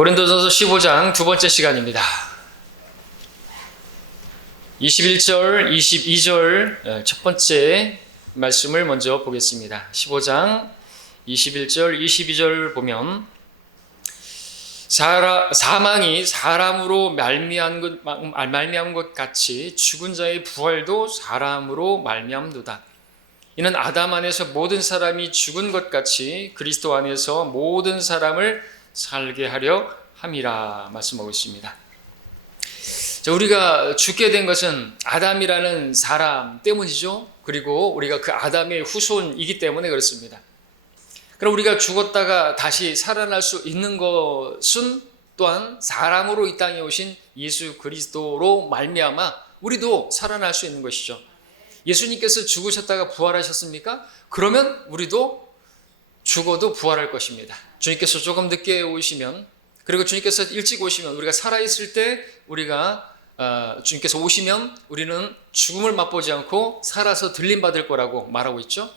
고린도전서 15장 두 번째 시간입니다. 21절, 22절 첫 번째 말씀을 먼저 보겠습니다. 15장 21절, 22절 보면 사망이 사람으로 말미암은 것 같이 죽은 자의 부활도 사람으로 말미암도다. 이는 아담 안에서 모든 사람이 죽은 것 같이 그리스도 안에서 모든 사람을 살게 하려 함이라 말씀하고 있습니다. 자, 우리가 죽게 된 것은 아담이라는 사람 때문이죠. 그리고 우리가 그 아담의 후손이기 때문에 그렇습니다. 그럼 우리가 죽었다가 다시 살아날 수 있는 것은 또한 사람으로 이 땅에 오신 예수 그리스도로 말미암아 우리도 살아날 수 있는 것이죠. 예수님께서 죽으셨다가 부활하셨습니까? 그러면 우리도 죽어도 부활할 것입니다. 주님께서 조금 늦게 오시면, 그리고 주님께서 일찍 오시면, 우리가 살아있을 때 주님께서 오시면 우리는 죽음을 맛보지 않고 살아서 들림받을 거라고 말하고 있죠.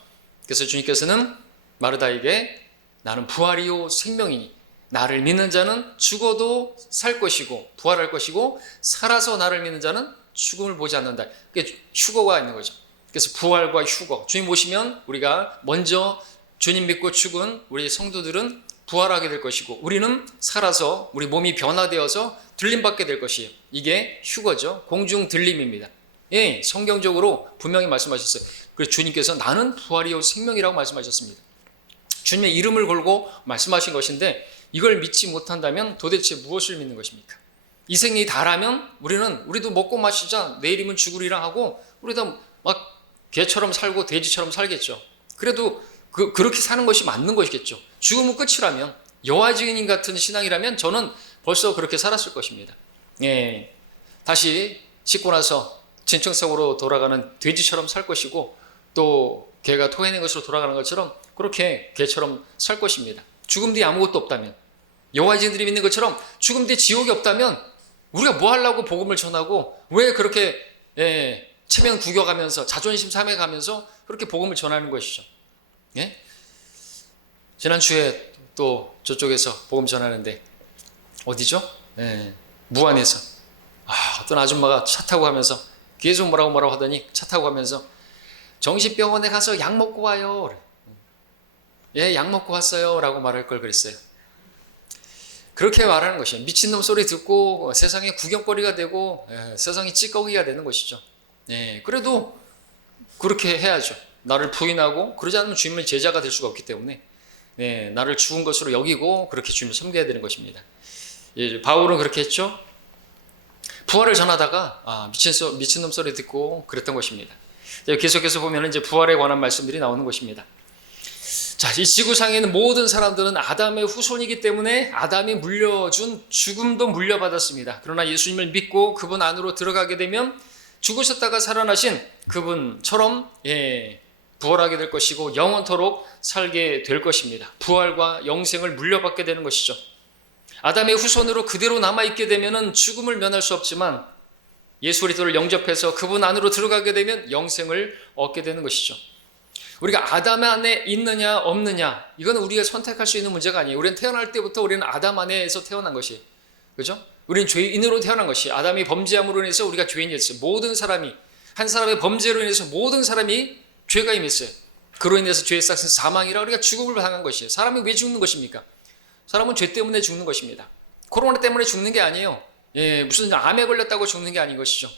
그래서 주님께서는 마르다에게 나는 부활이요 생명이니 나를 믿는 자는 죽어도 살 것이고 부활할 것이고 살아서 나를 믿는 자는 죽음을 보지 않는다. 그게 휴거가 있는 거죠. 그래서 부활과 휴거, 주님 오시면 우리가 먼저 주님 믿고 죽은 우리 성도들은 부활하게 될 것이고 우리는 살아서 우리 몸이 변화되어서 들림받게 될 것이에요. 이게 휴거죠. 공중 들림입니다. 예, 성경적으로 분명히 말씀하셨어요. 그래서 주님께서 나는 부활이요 생명이라고 말씀하셨습니다. 주님의 이름을 걸고 말씀하신 것인데 이걸 믿지 못한다면 도대체 무엇을 믿는 것입니까? 이 생이 다라면 우리도 먹고 마시자 내일이면 죽으리라 하고 우리도 막 개처럼 살고 돼지처럼 살겠죠. 그래도 그렇게 사는 것이 맞는 것이겠죠. 죽으면 끝이라면, 여호와 증인 같은 신앙이라면 저는 벌써 그렇게 살았을 것입니다. 예, 다시 씻고 나서 진청성으로 돌아가는 돼지처럼 살 것이고 또 개가 토해낸 것으로 돌아가는 것처럼 그렇게 개처럼 살 것입니다. 죽음 뒤에 아무것도 없다면, 여호와 증인들이 믿는 것처럼 죽음 뒤에 지옥이 없다면 우리가 뭐 하려고 복음을 전하고 왜 그렇게 체면 구겨가면서 자존심 삼해가면서 그렇게 복음을 전하는 것이죠. 예? 지난주에 또 저쪽에서 복음 전하는데 어디죠? 무안에서 어떤 아줌마가 차 타고 가면서 계속 뭐라고 하더니 차 타고 가면서 정신병원에 가서 약 먹고 와요. 예, 약 먹고 왔어요 라고 말할 걸 그랬어요. 그렇게 말하는 것이에요. 미친놈 소리 듣고 세상에 구경거리가 되고 세상이 찌꺼기가 되는 것이죠. 그래도 그렇게 해야죠. 나를 부인하고 그러지 않으면 주님의 제자가 될 수가 없기 때문에 나를 죽은 것으로 여기고 그렇게 주님을 섬겨야 되는 것입니다. 바울은 그렇게 했죠. 부활을 전하다가 미친놈 소리 듣고 그랬던 것입니다. 계속해서 보면 이제 부활에 관한 말씀들이 나오는 것입니다. 자, 이 지구상에 있는 모든 사람들은 아담의 후손이기 때문에 아담이 물려준 죽음도 물려받았습니다. 그러나 예수님을 믿고 그분 안으로 들어가게 되면 죽으셨다가 살아나신 그분처럼 부활하게 될 것이고 영원토록 살게 될 것입니다. 부활과 영생을 물려받게 되는 것이죠. 아담의 후손으로 그대로 남아있게 되면 죽음을 면할 수 없지만 예수 그리스도를 영접해서 그분 안으로 들어가게 되면 영생을 얻게 되는 것이죠. 우리가 아담 안에 있느냐 없느냐 이건 우리가 선택할 수 있는 문제가 아니에요. 우리는 태어날 때부터 우리는 아담 안에서 태어난 것이에요. 그죠? 우리는 죄인으로 태어난 것이 아담이 범죄함으로 인해서 우리가 죄인이 됐어요. 모든 사람이 한 사람의 범죄로 인해서 모든 사람이 죄가 임했어요. 그로 인해서 죄의 싹은 사망이라 우리가 죽음을 당한 것이에요. 사람이 왜 죽는 것입니까? 사람은 죄 때문에 죽는 것입니다. 코로나 때문에 죽는 게 아니에요. 무슨 암에 걸렸다고 죽는 게 아닌 것이죠.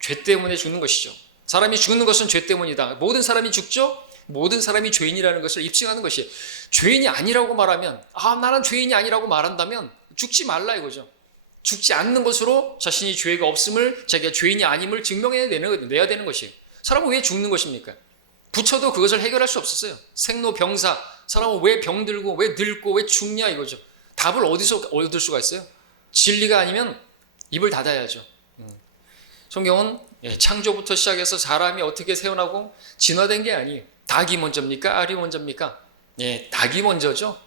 죄 때문에 죽는 것이죠. 사람이 죽는 것은 죄 때문이다. 모든 사람이 죽죠? 모든 사람이 죄인이라는 것을 입증하는 것이에요. 죄인이 아니라고 말하면 나는 죄인이 아니라고 말한다면 죽지 말라 이거죠. 죽지 않는 것으로 자신이 죄가 없음을 자기가 죄인이 아님을 증명해내야 되는 것이에요. 사람은 왜 죽는 것입니까? 부처도 그것을 해결할 수 없었어요. 생로병사, 사람은 왜 병들고 왜 늙고 왜 죽냐 이거죠. 답을 어디서 얻을 수가 있어요? 진리가 아니면 입을 닫아야죠. 성경은 창조부터 시작해서 사람이 어떻게 태어나고 진화된 게 아니에요. 닭이 먼저입니까? 알이 먼저입니까? 닭이 먼저죠.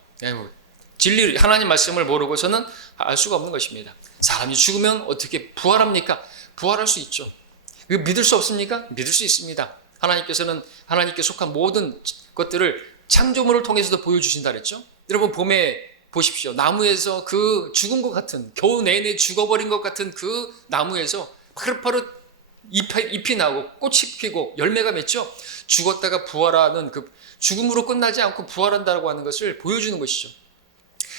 진리 하나님 말씀을 모르고서는 알 수가 없는 것입니다. 사람이 죽으면 어떻게 부활합니까? 부활할 수 있죠. 믿을 수 없습니까? 믿을 수 있습니다. 하나님께서는 하나님께 속한 모든 것들을 창조물을 통해서도 보여주신다 그랬죠. 여러분 봄에 보십시오. 나무에서 그 죽은 것 같은, 겨우 내내 죽어버린 것 같은 그 나무에서 파릇파릇 잎이 나고 꽃이 피고 열매가 맺죠. 죽었다가 부활하는 그 죽음으로 끝나지 않고 부활한다고 하는 것을 보여주는 것이죠.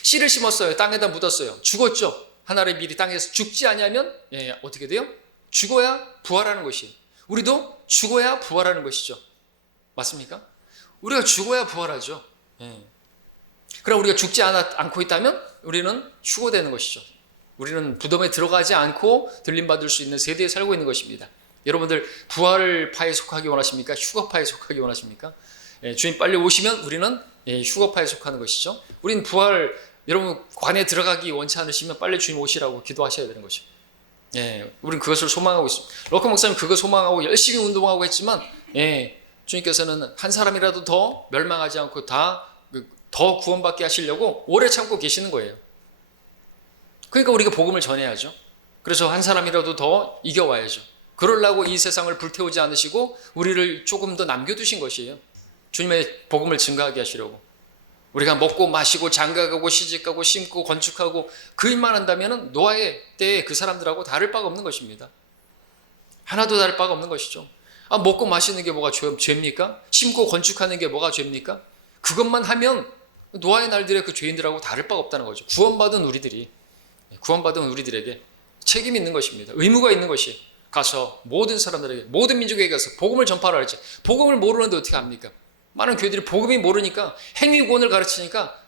씨를 심었어요. 땅에다 묻었어요. 죽었죠. 하나의 밀이 땅에서 죽지 않으면 어떻게 돼요? 죽어야 부활하는 것이에요. 우리도 죽어야 부활하는 것이죠. 맞습니까? 우리가 죽어야 부활하죠. 그럼 우리가 죽지 않고 있다면 우리는 휴거되는 것이죠. 우리는 무덤에 들어가지 않고 들림받을 수 있는 세대에 살고 있는 것입니다. 여러분들 부활파에 속하기 원하십니까? 휴거파에 속하기 원하십니까? 주님 빨리 오시면 우리는 휴거파에 속하는 것이죠. 우리는 부활, 여러분 관에 들어가기 원치 않으시면 빨리 주님 오시라고 기도하셔야 되는 것이죠. 우리는 그것을 소망하고 있습니다. 러커 목사님 그거 소망하고 열심히 운동하고 했지만 주님께서는 한 사람이라도 더 멸망하지 않고 더 구원받게 하시려고 오래 참고 계시는 거예요. 그러니까 우리가 복음을 전해야죠. 그래서 한 사람이라도 더 이겨와야죠. 그러려고 이 세상을 불태우지 않으시고 우리를 조금 더 남겨두신 것이에요. 주님의 복음을 증거하게 하시려고. 우리가 먹고 마시고 장가가고 시집가고 심고 건축하고 그 일만 한다면 노아의 때에 그 사람들하고 다를 바가 없는 것입니다. 하나도 다를 바가 없는 것이죠. 먹고 마시는 게 뭐가 죄입니까? 심고 건축하는 게 뭐가 죄입니까? 그것만 하면 노아의 날들의 그 죄인들하고 다를 바가 없다는 거죠. 구원받은 우리들에게 책임이 있는 것입니다. 의무가 있는 것이 가서 모든 사람들에게 모든 민족에게 가서 복음을 전파하라 했죠. 복음을 모르는데 어떻게 합니까? 많은 교회들이 복음이 모르니까 행위구원을 가르치니까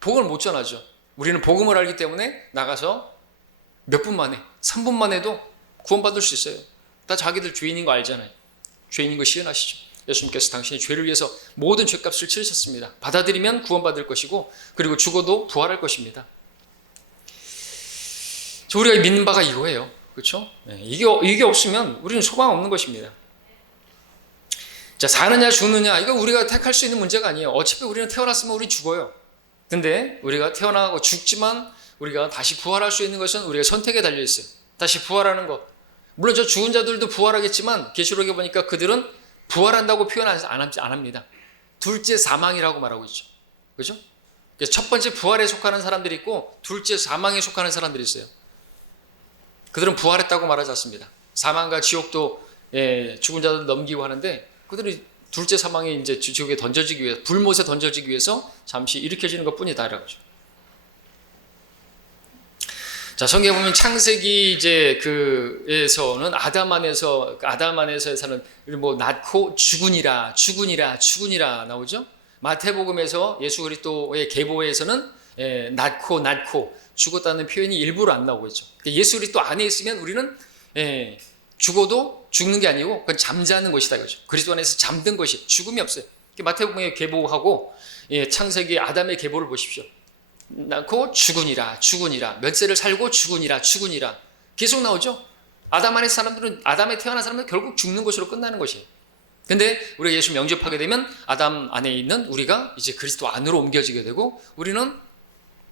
복음을 못 전하죠. 우리는 복음을 알기 때문에 나가서 몇 분 만에 3분 만에도 구원받을 수 있어요. 다 자기들 죄인인 거 알잖아요. 죄인인 거 시인하시죠. 예수님께서 당신의 죄를 위해서 모든 죄값을 치르셨습니다. 받아들이면 구원받을 것이고 그리고 죽어도 부활할 것입니다. 우리가 믿는 바가 이거예요. 그렇죠? 이게 없으면 우리는 소망 없는 것입니다. 자, 사느냐 죽느냐 이거 우리가 택할 수 있는 문제가 아니에요. 어차피 우리는 태어났으면 우리 죽어요. 근데 우리가 태어나고 죽지만 우리가 다시 부활할 수 있는 것은 우리가 선택에 달려 있어요. 다시 부활하는 것. 물론 저 죽은 자들도 부활하겠지만 계시록에 보니까 그들은 부활한다고 표현 안 합니다. 둘째 사망이라고 말하고 있죠. 그렇죠? 첫 번째 부활에 속하는 사람들이 있고 둘째 사망에 속하는 사람들이 있어요. 그들은 부활했다고 말하지 않습니다. 사망과 지옥도 죽은 자들 넘기고 하는데 그들이 둘째 사망에 이제 지옥에 던져지기 위해서 불못에 던져지기 위해서 잠시 일으켜지는 것뿐이다라고 하죠. 자, 성경에 보면 창세기 그에서는 아담 안에서 사는 뭐 낳고 죽으니라 나오죠. 마태복음에서 예수 그리스도의 계보에서는 낳고 죽었다는 표현이 일부러 안 나오고 있죠. 예수 그리스도 안에 있으면 우리는 죽어도 죽는 게 아니고 그건 잠자는 것이다 이거죠. 그리스도 안에서 잠든 것이 죽음이 없어요. 마태복음의 계보하고 창세기 아담의 계보를 보십시오. 낳고 죽으니라 몇 세를 살고 죽으니라 계속 나오죠. 아담 사람들은 아담에 태어난 사람들은 결국 죽는 것으로 끝나는 것이에요. 근데 우리가 예수 영접하게 되면 아담 안에 있는 우리가 이제 그리스도 안으로 옮겨지게 되고 우리는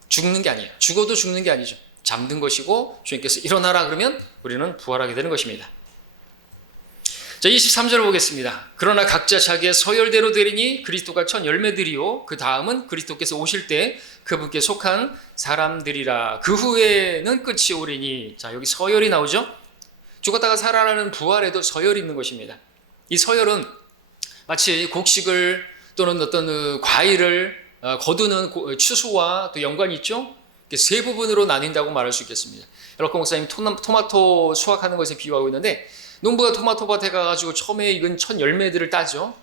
죽는 게 아니에요. 죽어도 죽는 게 아니죠. 잠든 것이고 주님께서 일어나라 그러면 우리는 부활하게 되는 것입니다. 자, 23절 보겠습니다. 그러나 각자 자기의 서열대로 되리니 그리스도가 첫 열매들이요 그 다음은 그리스도께서 오실 때 그분께 속한 사람들이라. 그 후에는 끝이 오리니. 자, 여기 서열이 나오죠. 죽었다가 살아나는 부활에도 서열이 있는 것입니다. 이 서열은 마치 곡식을 또는 어떤 과일을 거두는 추수와 또 연관이 있죠. 세 부분으로 나뉜다고 말할 수 있겠습니다. 여러분 목사님 토마토 수확하는 것에 비유하고 있는데 농부가 토마토밭에 가가지고 처음에 익은 첫 열매들을 따죠.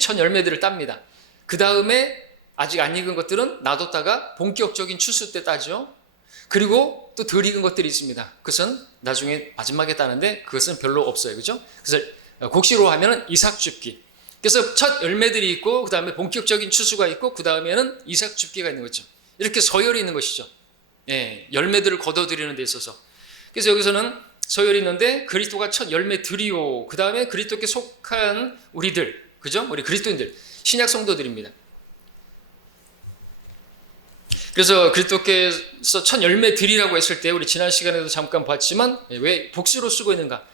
첫 열매들을 땁니다. 그 다음에 아직 안 익은 것들은 놔뒀다가 본격적인 추수 때 따죠. 그리고 또 덜 익은 것들이 있습니다. 그것은 나중에 마지막에 따는데 그것은 별로 없어요. 그죠? 그래서 곡식으로 하면은 이삭줍기. 그래서 첫 열매들이 있고 그 다음에 본격적인 추수가 있고 그 다음에는 이삭줍기가 있는 거죠. 이렇게 서열이 있는 것이죠. 열매들을 거둬들이는 데 있어서. 그래서 여기서는 서열이 있는데 그리스도가 첫 열매들이요. 그 다음에 그리스도께 속한 우리들, 그죠? 우리 그리스도인들, 신약 성도들입니다. 그래서 그리스도께서 첫 열매들이라고 했을 때 우리 지난 시간에도 잠깐 봤지만 왜 복수로 쓰고 있는가?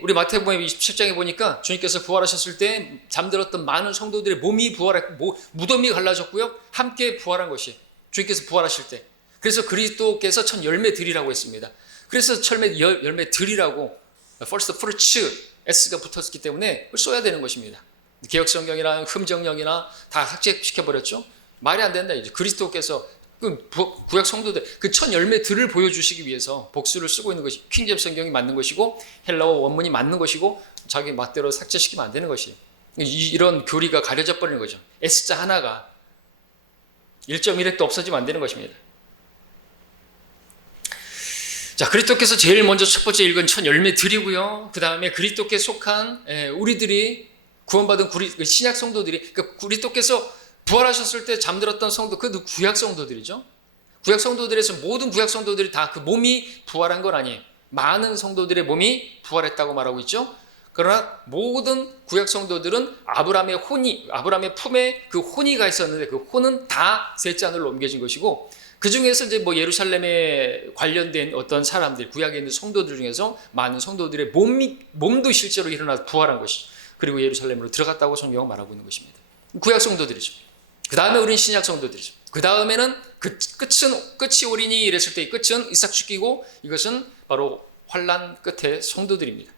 우리 마태복음 27장에 보니까 주님께서 부활하셨을 때 잠들었던 많은 성도들의 몸이 부활했고 무덤이 갈라졌고요. 함께 부활한 것이 주님께서 부활하실 때. 그래서 그리스도께서 첫 열매들이라고 했습니다. 그래서 열매들이라고 first fruits S가 붙었기 때문에 그걸 써야 되는 것입니다. 개혁성경이나 흠정령이나 다 삭제시켜버렸죠. 말이 안 된다 이제. 그리스도께서 그 구약 성도들 그 첫 열매들을 보여주시기 위해서 복수를 쓰고 있는 것이 킹제임스 성경이 맞는 것이고 헬라어 원문이 맞는 것이고 자기 맛대로 삭제시키면 안 되는 것이에요. 이런 교리가 가려져 버리는 거죠. S자 하나가 1.1핵도 없어지면 안 되는 것입니다. 자, 그리스도께서 제일 먼저 첫 번째 읽은 첫 열매들이고요. 그 다음에 그리스도께 속한 우리들이 구원받은 신약 성도들이, 그러니까 그리스도께서 부활하셨을 때 잠들었던 성도, 그 구약 성도들이죠. 구약 성도들에서 모든 구약 성도들이 다 그 몸이 부활한 건 아니에요. 많은 성도들의 몸이 부활했다고 말하고 있죠. 그러나 모든 구약 성도들은 아브라함의 품에 그 혼이가 있었는데 그 혼은 다 셋째 하늘로 옮겨진 것이고, 그 중에서 이제 뭐 예루살렘에 관련된 어떤 사람들, 구약에 있는 성도들 중에서 많은 성도들의 몸도 실제로 일어나서 부활한 것이죠. 그리고 예루살렘으로 들어갔다고 성경은 말하고 있는 것입니다. 구약 성도들이죠. 그 다음에 우린 신약 성도들이죠. 그 다음에는 끝이 오리니 이랬을 때 이 끝은 이삭 죽이고, 이것은 바로 환난 끝의 성도들입니다.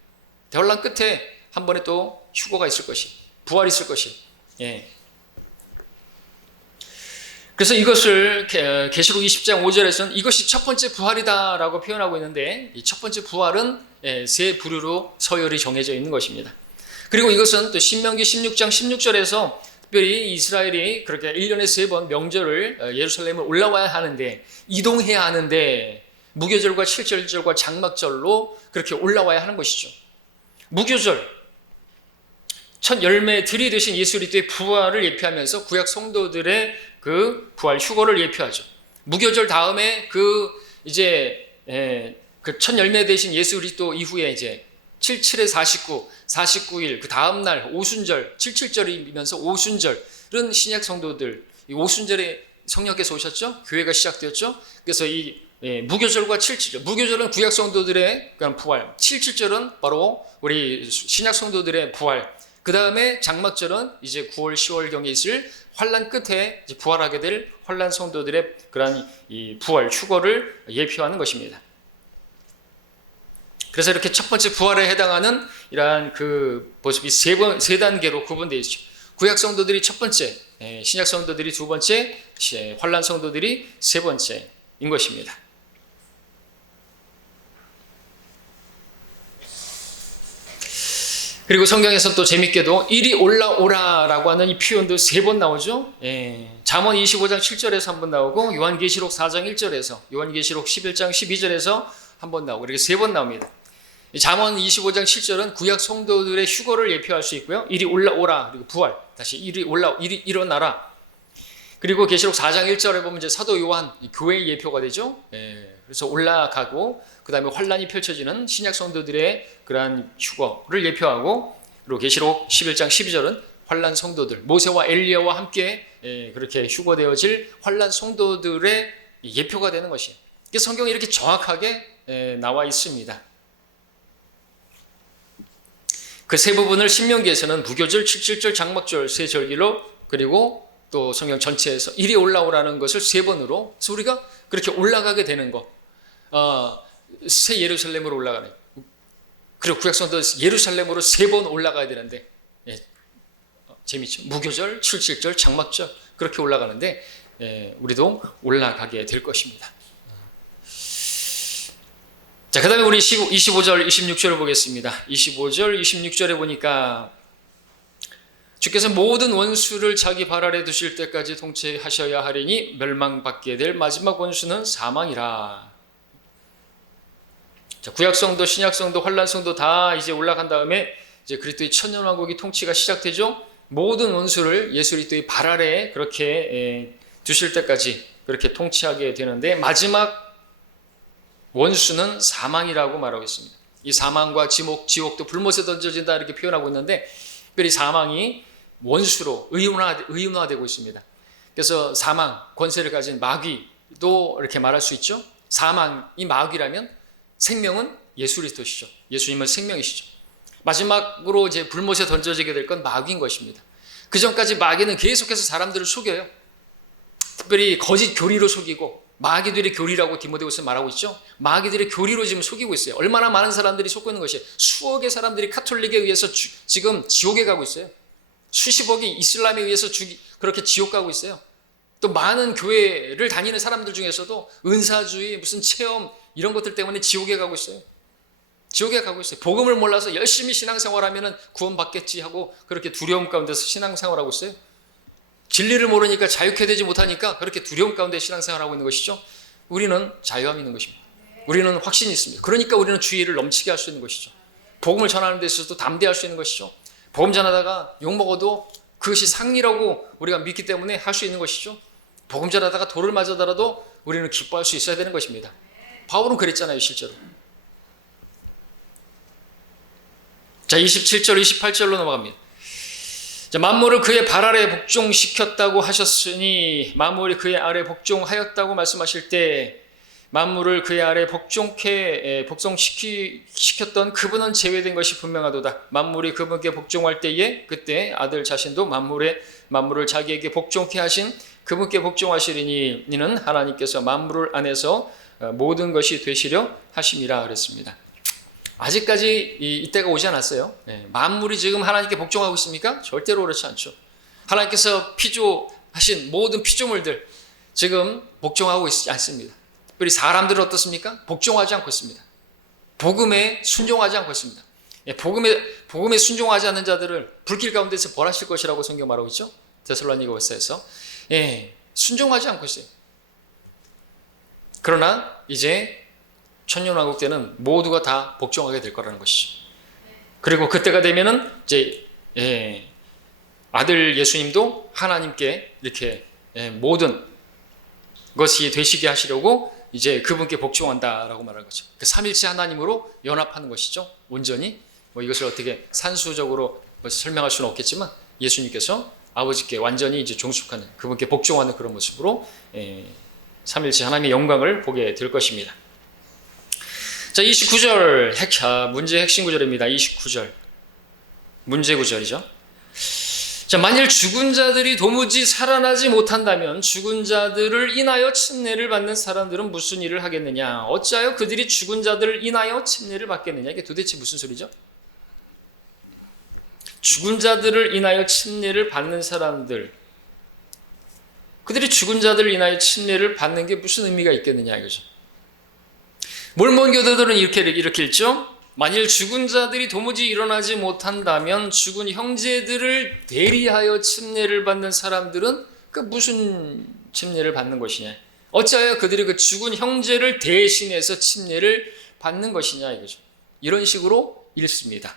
대환란 끝에 한 번에 또 휴거가 있을 것이, 부활이 있을 것이. 예. 그래서 이것을 계시록 20장 5절에서는 이것이 첫 번째 부활이다라고 표현하고 있는데, 이 첫 번째 부활은 세 부류로 서열이 정해져 있는 것입니다. 그리고 이것은 또 신명기 16장 16절에서 특별히 이스라엘이 그렇게 1년에 3번 명절을 예루살렘을 올라와야 하는데, 이동해야 하는데 무교절과 칠절절과 장막절로 그렇게 올라와야 하는 것이죠. 무교절, 첫 열매들이 되신 예수 그리스도의 부활을 예표하면서 구약 성도들의 그 부활 휴거를 예표하죠. 무교절 다음에 그 첫 열매 되신 예수 그리스도 이후에 이제 77에 49일 그 다음 날 오순절, 77절이면서 오순절은 신약 성도들, 이 오순절에 성령께서 오셨죠. 교회가 시작되었죠. 그래서 이 무교절과 77절, 무교절은 구약 성도들의 부활, 77절은 바로 우리 신약 성도들의 부활. 그 다음에 장막절은 이제 9월, 10월경에 있을 환란 끝에 이제 부활하게 될 환란 성도들의 그러한 이 부활, 휴거를 예표하는 것입니다. 그래서 이렇게 첫 번째 부활에 해당하는 이러한 그 모습이 세 단계로 구분되어 있죠. 구약 성도들이 첫 번째, 신약 성도들이 두 번째, 환란 성도들이 세 번째인 것입니다. 그리고 성경에서 또 재밌게도 이리 올라오라라고 하는 이 표현도 3번 나오죠. 잠언 25장 7절에서 한번 나오고, 요한계시록 4장 1절에서, 요한계시록 11장 12절에서 한번 나오고, 이렇게 3번 나옵니다. 잠언 25장 7절은 구약 성도들의 휴거를 예표할 수 있고요. 이리 올라오라, 그리고 부활, 다시 이리 일어나라. 그리고 계시록 4장 1절에 보면 이제 사도 요한 교회의 예표가 되죠. 그래서 올라가고, 그 다음에 환란이 펼쳐지는 신약 성도들의 그러한 휴거를 예표하고, 그리고 계시록 11장 12절은 환란 성도들, 모세와 엘리야와 함께 그렇게 휴거되어질 환란 성도들의 예표가 되는 것이에요. 성경에 이렇게 정확하게 나와 있습니다. 그 세 부분을 신명기에서는 무교절, 칠칠절, 장막절 세 절기로, 그리고 또 성경 전체에서 이리 올라오라는 것을 3번으로, 그래서 우리가 그렇게 올라가게 되는 것, 새 예루살렘으로 올라가는, 그리고 구약성도 예루살렘으로 3번 올라가야 되는데, 재밌죠? 무교절, 칠칠절, 장막절 그렇게 올라가는데 우리도 올라가게 될 것입니다. 자, 그 다음에 우리 25절, 26절을 보겠습니다. 25절, 26절에 보니까 주께서 모든 원수를 자기 발 아래 두실 때까지 통치하셔야 하리니 멸망받게 될 마지막 원수는 사망이라. 자, 구약성도 신약성도 환란성도 다 이제 올라간 다음에 이제 그리스도의 천년왕국이 통치가 시작되죠. 모든 원수를 예수 그리스도의 발 아래에 그렇게 두실 때까지 그렇게 통치하게 되는데, 마지막 원수는 사망이라고 말하고 있습니다. 이 사망과 지옥도 불못에 던져진다 이렇게 표현하고 있는데, 특별히 사망이 원수로 의문화되고 있습니다. 그래서 사망, 권세를 가진 마귀도 이렇게 말할 수 있죠. 사망이 마귀라면 생명은 예수 그리스도시죠. 예수님은 생명이시죠. 마지막으로 이제 불못에 던져지게 될 건 마귀인 것입니다. 그 전까지 마귀는 계속해서 사람들을 속여요. 특별히 거짓 교리로 속이고 마귀들의 교리라고 디모데후서 말하고 있죠. 마귀들의 교리로 지금 속이고 있어요. 얼마나 많은 사람들이 속고 있는 것이에요. 수억의 사람들이 카톨릭에 의해서 지금 지옥에 가고 있어요. 수십억이 이슬람에 의해서 그렇게 지옥 가고 있어요. 또 많은 교회를 다니는 사람들 중에서도 은사주의, 무슨 체험 이런 것들 때문에 지옥에 가고 있어요. 지옥에 가고 있어요. 복음을 몰라서 열심히 신앙생활하면 구원받겠지 하고 그렇게 두려움 가운데서 신앙생활하고 있어요. 진리를 모르니까 자유케 되지 못하니까 그렇게 두려움 가운데 신앙생활하고 있는 것이죠. 우리는 자유함이 있는 것입니다. 우리는 확신이 있습니다. 그러니까 우리는 주의를 넘치게 할 수 있는 것이죠. 복음을 전하는 데 있어서도 담대할 수 있는 것이죠. 복음 전하다가 욕먹어도 그것이 상리라고 우리가 믿기 때문에 할 수 있는 것이죠. 복음 전하다가 돌을 맞아더라도 우리는 기뻐할 수 있어야 되는 것입니다. 바울은 그랬잖아요, 실제로. 자, 27절, 28절로 넘어갑니다. 자, 만물을 그의 발 아래 복종시켰다고 하셨으니, 만물이 그의 아래 복종하였다고 말씀하실 때 만물을 그의 아래 복종시켰던 그분은 제외된 것이 분명하도다. 만물이 그분께 복종할 때에 그때 아들 자신도 만물을 자기에게 복종케 하신 그분께 복종하시리니 이는 하나님께서 만물을 안에서 모든 것이 되시려 하심이라 그랬습니다. 아직까지 이때가 오지 않았어요. 만물이 지금 하나님께 복종하고 있습니까? 절대로 그렇지 않죠. 하나님께서 피조하신 모든 피조물들 지금 복종하고 있지 않습니다. 특별히 사람들은 어떻습니까? 복종하지 않고 있습니다. 복음에 순종하지 않고 있습니다. 복음에 순종하지 않는 자들을 불길 가운데서 벌하실 것이라고 성경 말하고 있죠. 데살로니가서에서 순종하지 않고 있어요. 그러나 이제 천년왕국 때는 모두가 다 복종하게 될 거라는 것이죠. 그리고 그때가 되면은 이제 아들 예수님도 하나님께 이렇게 모든 것이 되시게 하시려고 이제 그분께 복종한다라고 말하는 거죠. 그 삼일체 하나님으로 연합하는 것이죠. 온전히 이것을 어떻게 산수적으로 설명할 수는 없겠지만 예수님께서 아버지께 완전히 이제 종속하는 그분께 복종하는 그런 모습으로 삼일체 하나님의 영광을 보게 될 것입니다. 자, 29절 문제의 핵심 구절입니다. 29절 문제 구절이죠. 자, 만일 죽은 자들이 도무지 살아나지 못한다면 죽은 자들을 인하여 침례를 받는 사람들은 무슨 일을 하겠느냐? 어찌하여 그들이 죽은 자들을 인하여 침례를 받겠느냐? 이게 도대체 무슨 소리죠? 죽은 자들을 인하여 침례를 받는 사람들, 그들이 죽은 자들을 인하여 침례를 받는 게 무슨 의미가 있겠느냐 이거죠. 몰몬교도들은 이렇게 읽죠. 만일 죽은 자들이 도무지 일어나지 못한다면 죽은 형제들을 대리하여 침례를 받는 사람들은 그 무슨 침례를 받는 것이냐? 어찌하여 그들이 그 죽은 형제를 대신해서 침례를 받는 것이냐 이거죠. 이런 식으로 읽습니다.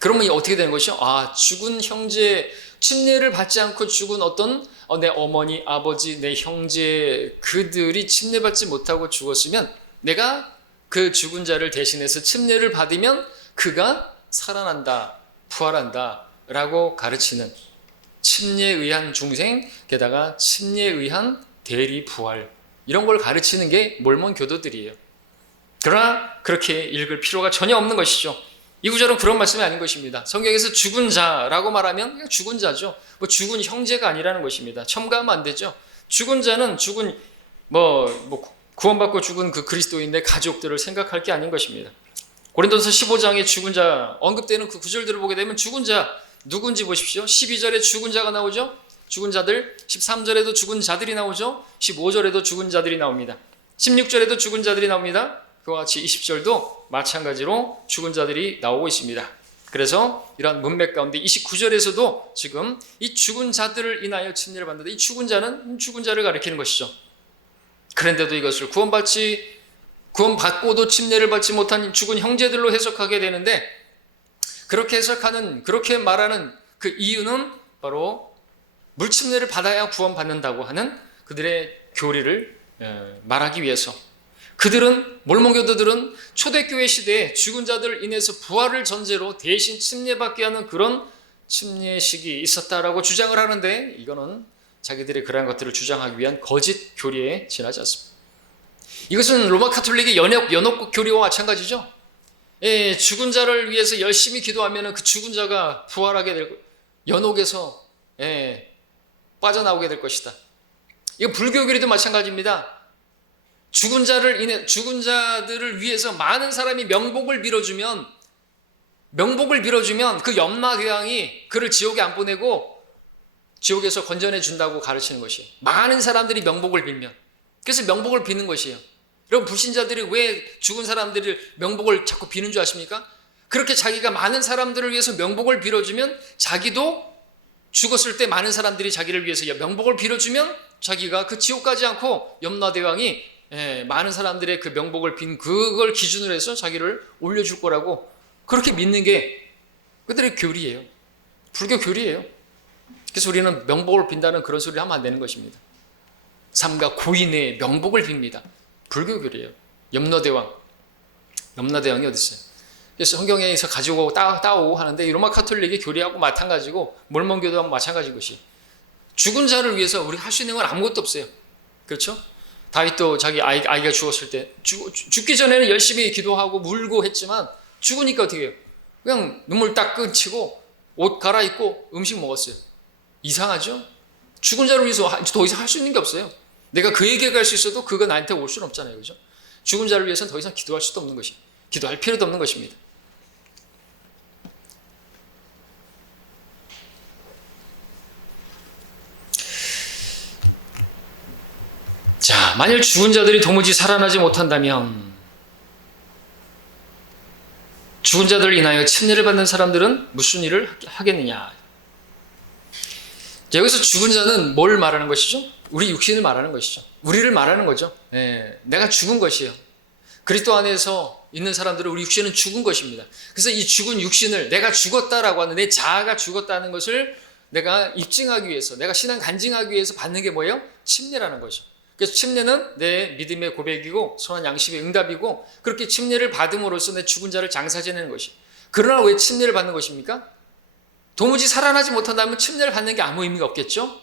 그러면 어떻게 되는 것이죠? 죽은 형제 침례를 받지 않고 죽은 어떤 내 어머니, 아버지, 내 형제 그들이 침례받지 못하고 죽었으면 내가 그 죽은 자를 대신해서 침례를 받으면 그가 살아난다, 부활한다 라고 가르치는 침례에 의한 중생, 게다가 침례에 의한 대리 부활 이런 걸 가르치는 게 몰몬 교도들이에요. 그러나 그렇게 읽을 필요가 전혀 없는 것이죠. 이 구절은 그런 말씀이 아닌 것입니다. 성경에서 죽은 자라고 말하면 죽은 자죠. 죽은 형제가 아니라는 것입니다. 첨가하면 안 되죠. 죽은 자는 구원받고 죽은 그 그리스도인의 가족들을 생각할 게 아닌 것입니다. 고린도서 15장에 죽은 자 언급되는 그 구절들을 보게 되면 죽은 자 누군지 보십시오. 12절에 죽은 자가 나오죠. 죽은 자들. 13절에도 죽은 자들이 나오죠. 15절에도 죽은 자들이 나옵니다. 16절에도 죽은 자들이 나옵니다. 그와 같이 20절도 마찬가지로 죽은 자들이 나오고 있습니다. 그래서 이러한 문맥 가운데 29절에서도 지금 이 죽은 자들을 인하여 침례를 받는다. 이 죽은 자는 죽은 자를 가리키는 것이죠. 그런데도 이것을 구원받고도 침례를 받지 못한 죽은 형제들로 해석하게 되는데 그렇게 말하는 그 이유는 바로 물침례를 받아야 구원받는다고 하는 그들의 교리를 말하기 위해서 그들은 몰몬교도들은 초대교회 시대에 죽은 자들을 인해서 부활을 전제로 대신 침례받게 하는 그런 침례식이 있었다라고 주장을 하는데 이거는 자기들이 그러한 것들을 주장하기 위한 거짓 교리에 지나지 않습니다. 이것은 로마 카톨릭의 연옥 교리와 마찬가지죠. 죽은 자를 위해서 열심히 기도하면 그 죽은 자가 부활하게 되고 연옥에서 빠져나오게 될 것이다. 이거 불교교리도 마찬가지입니다. 죽은 자들을 위해서 많은 사람이 명복을 빌어주면 그 염라대왕이 그를 지옥에 안 보내고 지옥에서 건져내 준다고 가르치는 것이에요. 많은 사람들이 명복을 빌면. 그래서 명복을 비는 것이에요. 여러분, 불신자들이 왜 죽은 사람들이 명복을 자꾸 비는 줄 아십니까? 그렇게 자기가 많은 사람들을 위해서 명복을 빌어주면 자기도 죽었을 때 많은 사람들이 자기를 위해서 명복을 빌어주면 자기가 그 지옥 가지 않고 염라대왕이 많은 사람들의 그 명복을 빈 그걸 기준으로 해서 자기를 올려줄 거라고 그렇게 믿는 게 그들의 교리예요. 불교 교리예요. 그래서 우리는 명복을 빈다는 그런 소리를 하면 안 되는 것입니다. 삼가 고인의 명복을 빕니다. 불교 교리예요. 염라대왕이 어디 있어요? 그래서 성경에서 가지고 오고 따오고 하는데 로마 카톨릭의 교리하고 마찬가지고 몰몬교도하고 마찬가지인 것이 죽은 자를 위해서 우리가 할 수 있는 건 아무것도 없어요. 그렇죠? 다윗도 자기 아이가 죽었을 때 죽기 전에는 열심히 기도하고 울고 했지만 죽으니까 어떻게 해요? 그냥 눈물 딱 끊치고 옷 갈아입고 음식 먹었어요. 이상하죠? 죽은 자를 위해서 더 이상 할 수 있는 게 없어요. 내가 그에게 갈 수 있어도 그가 나한테 올 수는 없잖아요. 그죠? 죽은 자를 위해서는 더 이상 기도할 수도 없는 것이 기도할 필요도 없는 것입니다. 자, 만일 죽은 자들이 도무지 살아나지 못한다면 죽은 자들을 인하여 침례를 받는 사람들은 무슨 일을 하겠느냐? 자, 여기서 죽은 자는 뭘 말하는 것이죠? 우리 육신을 말하는 것이죠. 우리를 말하는 거죠. 내가 죽은 것이에요. 그리스도 안에서 있는 사람들은 우리 육신은 죽은 것입니다. 그래서 이 죽은 육신을 내가 죽었다라고 하는 내 자아가 죽었다는 것을 내가 입증하기 위해서 내가 신앙 간증하기 위해서 받는 게 뭐예요? 침례라는 거죠. 그래서 침례는 내 믿음의 고백이고 선한 양심의 응답이고 그렇게 침례를 받음으로써 내 죽은 자를 장사 지내는 것이. 그러나 왜 침례를 받는 것입니까? 도무지 살아나지 못한다면 침례를 받는 게 아무 의미가 없겠죠?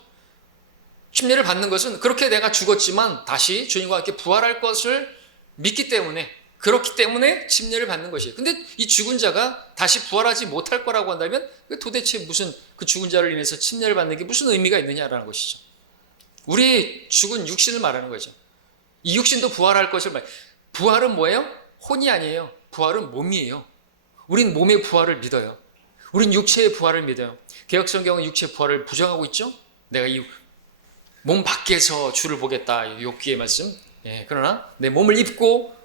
침례를 받는 것은 그렇게 내가 죽었지만 다시 주님과 함께 부활할 것을 믿기 때문에 그렇기 때문에 침례를 받는 것이에요. 근데 이 죽은 자가 다시 부활하지 못할 거라고 한다면 도대체 무슨 그 죽은 자를 인해서 침례를 받는 게 무슨 의미가 있느냐라는 것이죠. 우리 죽은 육신을 말하는 거죠. 이 육신도 부활할 것을 부활은 뭐예요? 혼이 아니에요. 부활은 몸이에요. 우린 몸의 부활을 믿어요. 우린 육체의 부활을 믿어요. 개역성경은 육체의 부활을 부정하고 있죠. 내가 이 몸 밖에서 주를 보겠다. 욥기의 말씀. 그러나 내 몸을 입고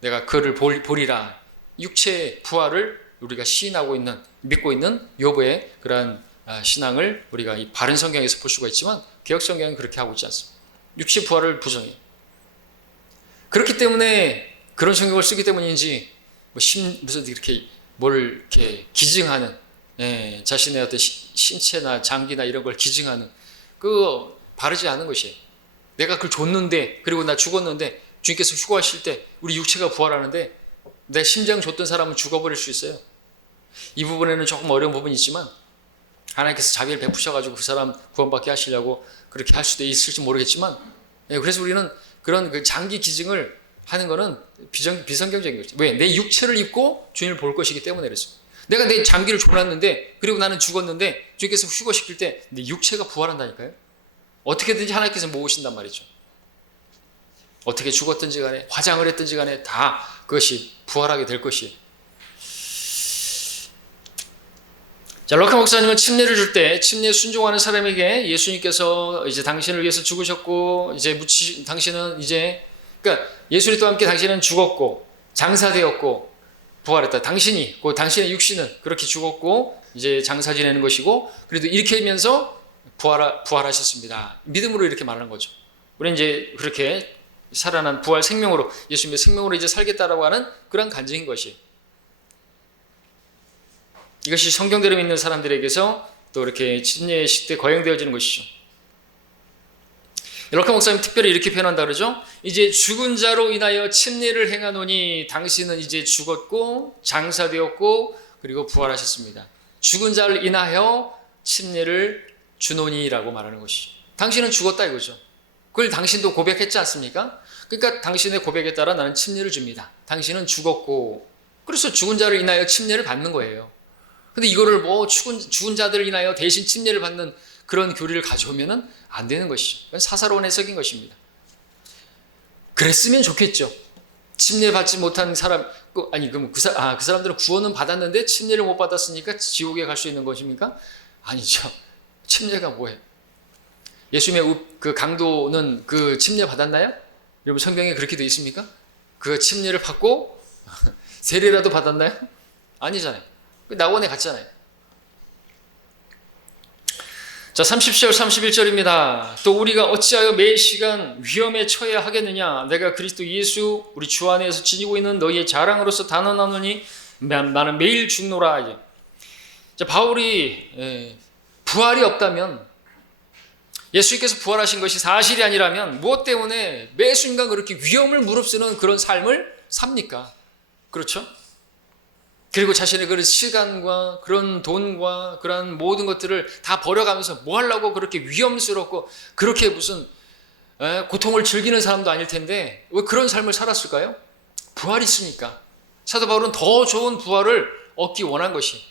내가 그를 보리라. 육체의 부활을 우리가 시인하고 있는 믿고 있는 욥의 그러한 신앙을 우리가 이 바른 성경에서 볼 수가 있지만 개역성경은 그렇게 하고 있지 않습니다. 육체 부활을 부정해요. 그렇기 때문에 그런 성경을 쓰기 때문인지 무슨 이렇게 뭘 이렇게 기증하는 자신의 어떤 신체나 장기나 이런 걸 기증하는 그 바르지 않은 것이에요. 내가 그걸 줬는데 그리고 나 죽었는데 주님께서 휴거하실 때 우리 육체가 부활하는데 내 심장 줬던 사람은 죽어버릴 수 있어요. 이 부분에는 조금 어려운 부분이 있지만 하나님께서 자비를 베푸셔가지고 그 사람 구원받게 하시려고 그렇게 할 수도 있을지 모르겠지만 그래서 우리는 그런 그 장기 기증을 하는 거는 비성경적인 거죠. 왜? 내 육체를 입고 주님을 볼 것이기 때문에 그랬어요. 내가 내 장기를 줘놨는데 그리고 나는 죽었는데 주님께서 휴거시킬 때 내 육체가 부활한다니까요. 어떻게든지 하나님께서 모으신단 말이죠. 어떻게 죽었든지 간에 화장을 했든지 간에 다 그것이 부활하게 될 것이. 자, 럭카 목사님은 침례를 줄 때 침례 순종하는 사람에게 예수님께서 이제 당신을 위해서 죽으셨고 이제 당신은 이제 그러니까 예수님과 함께 당신은 죽었고 장사되었고 부활했다. 당신이 당신의 육신은 그렇게 죽었고 이제 장사 지내는 것이고 그래도 이렇게 하면서 부활하셨습니다. 믿음으로 이렇게 말하는 거죠. 우리는 이제 그렇게 살아난 부활 생명으로 예수님의 생명으로 이제 살겠다라고 하는 그런 간증인 것이. 이것이 성경대로 믿는 사람들에게서 또 이렇게 침례식 때 거행되어지는 것이죠. 럭카 목사님 특별히 이렇게 표현한다 그러죠. 이제 죽은 자로 인하여 침례를 행하노니 당신은 이제 죽었고 장사되었고 그리고 부활하셨습니다. 죽은 자를 인하여 침례를 주노니라고 말하는 것이죠. 당신은 죽었다 이거죠. 그걸 당신도 고백했지 않습니까? 그러니까 당신의 고백에 따라 나는 침례를 줍니다. 당신은 죽었고 그래서 죽은 자를 인하여 침례를 받는 거예요. 근데 이거를 죽은 자들을 인하여 대신 침례를 받는 그런 교리를 가져오면은 안 되는 것이죠. 그건 사사로운 해석인 것입니다. 그랬으면 좋겠죠. 침례받지 못한 사람, 그럼 그 사람들은 구원은 받았는데 침례를 못 받았으니까 지옥에 갈 수 있는 것입니까? 아니죠. 침례가 뭐예요? 예수님의 그 강도는 그 침례 받았나요? 여러분 성경에 그렇게 되어 있습니까? 그 침례를 받고 세례라도 받았나요? 아니잖아요. 낙원에 갔잖아요. 자, 30절 31절입니다. 또 우리가 어찌하여 매 시간 위험에 처해야 하겠느냐? 내가 그리스도 예수 우리 주 안에서 지니고 있는 너희의 자랑으로서 단언하노니 나는 매일 죽노라. 자, 바울이 부활이 없다면, 예수님께서 부활하신 것이 사실이 아니라면 무엇 때문에 매 순간 그렇게 위험을 무릅쓰는 그런 삶을 삽니까? 그렇죠? 그리고 자신의 그런 시간과 그런 돈과 그런 모든 것들을 다 버려가면서 뭐 하려고 그렇게 위험스럽고 그렇게 무슨 고통을 즐기는 사람도 아닐 텐데 왜 그런 삶을 살았을까요? 부활이 있으니까. 사도 바울은 더 좋은 부활을 얻기 원한 것이,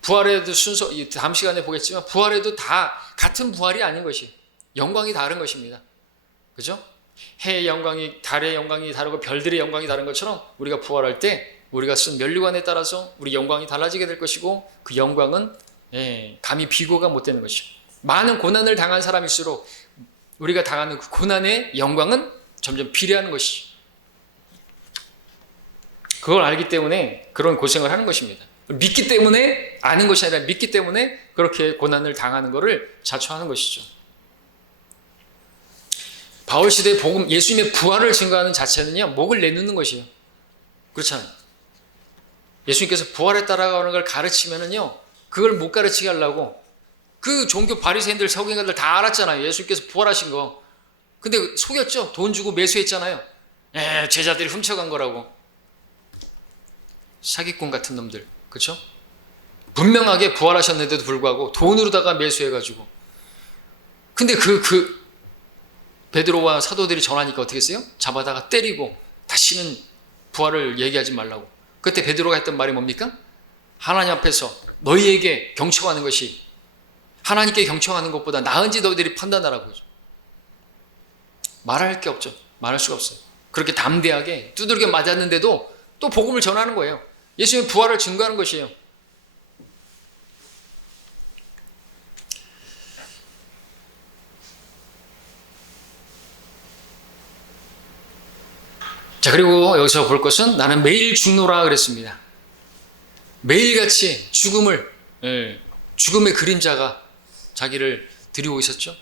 부활에도 순서, 다음 시간에 보겠지만 부활에도 다 같은 부활이 아닌 것이, 영광이 다른 것입니다. 그죠? 해의 영광이, 달의 영광이 다르고 별들의 영광이 다른 것처럼 우리가 부활할 때 우리가 쓴 면류관에 따라서 우리 영광이 달라지게 될 것이고, 그 영광은 감히 비교가 못 되는 것이죠. 많은 고난을 당한 사람일수록 우리가 당하는 그 고난의 영광은 점점 비례하는 것이죠. 그걸 알기 때문에 그런 고생을 하는 것입니다. 믿기 때문에 아는 것이 아니라 믿기 때문에 그렇게 고난을 당하는 것을 자초하는 것이죠. 바울 시대의 복음, 예수님의 부활을 증거하는 자체는요, 목을 내놓는 것이에요. 그렇잖아요. 예수님께서 부활했다라는 걸 가르치면은요, 그걸 못 가르치게 하려고 그 종교 바리새인들, 서기관들 다 알았잖아요. 예수님께서 부활하신 거. 근데 속였죠. 돈 주고 매수했잖아요. 제자들이 훔쳐간 거라고. 사기꾼 같은 놈들, 그렇죠? 분명하게 부활하셨는데도 불구하고 돈으로다가 매수해가지고. 근데 베드로와 사도들이 전하니까 어떻게 했어요? 잡아다가 때리고 다시는 부활을 얘기하지 말라고. 그때 베드로가 했던 말이 뭡니까? 하나님 앞에서 너희에게 경청하는 것이 하나님께 경청하는 것보다 나은지 너희들이 판단하라고. 말할 게 없죠. 말할 수가 없어요. 그렇게 담대하게 두들겨 맞았는데도 또 복음을 전하는 거예요. 예수님의 부활을 증거하는 것이에요. 자, 그리고 여기서 볼 것은 나는 매일 죽노라 그랬습니다. 매일같이 죽음의 그림자가 자기를 드리고 있었죠.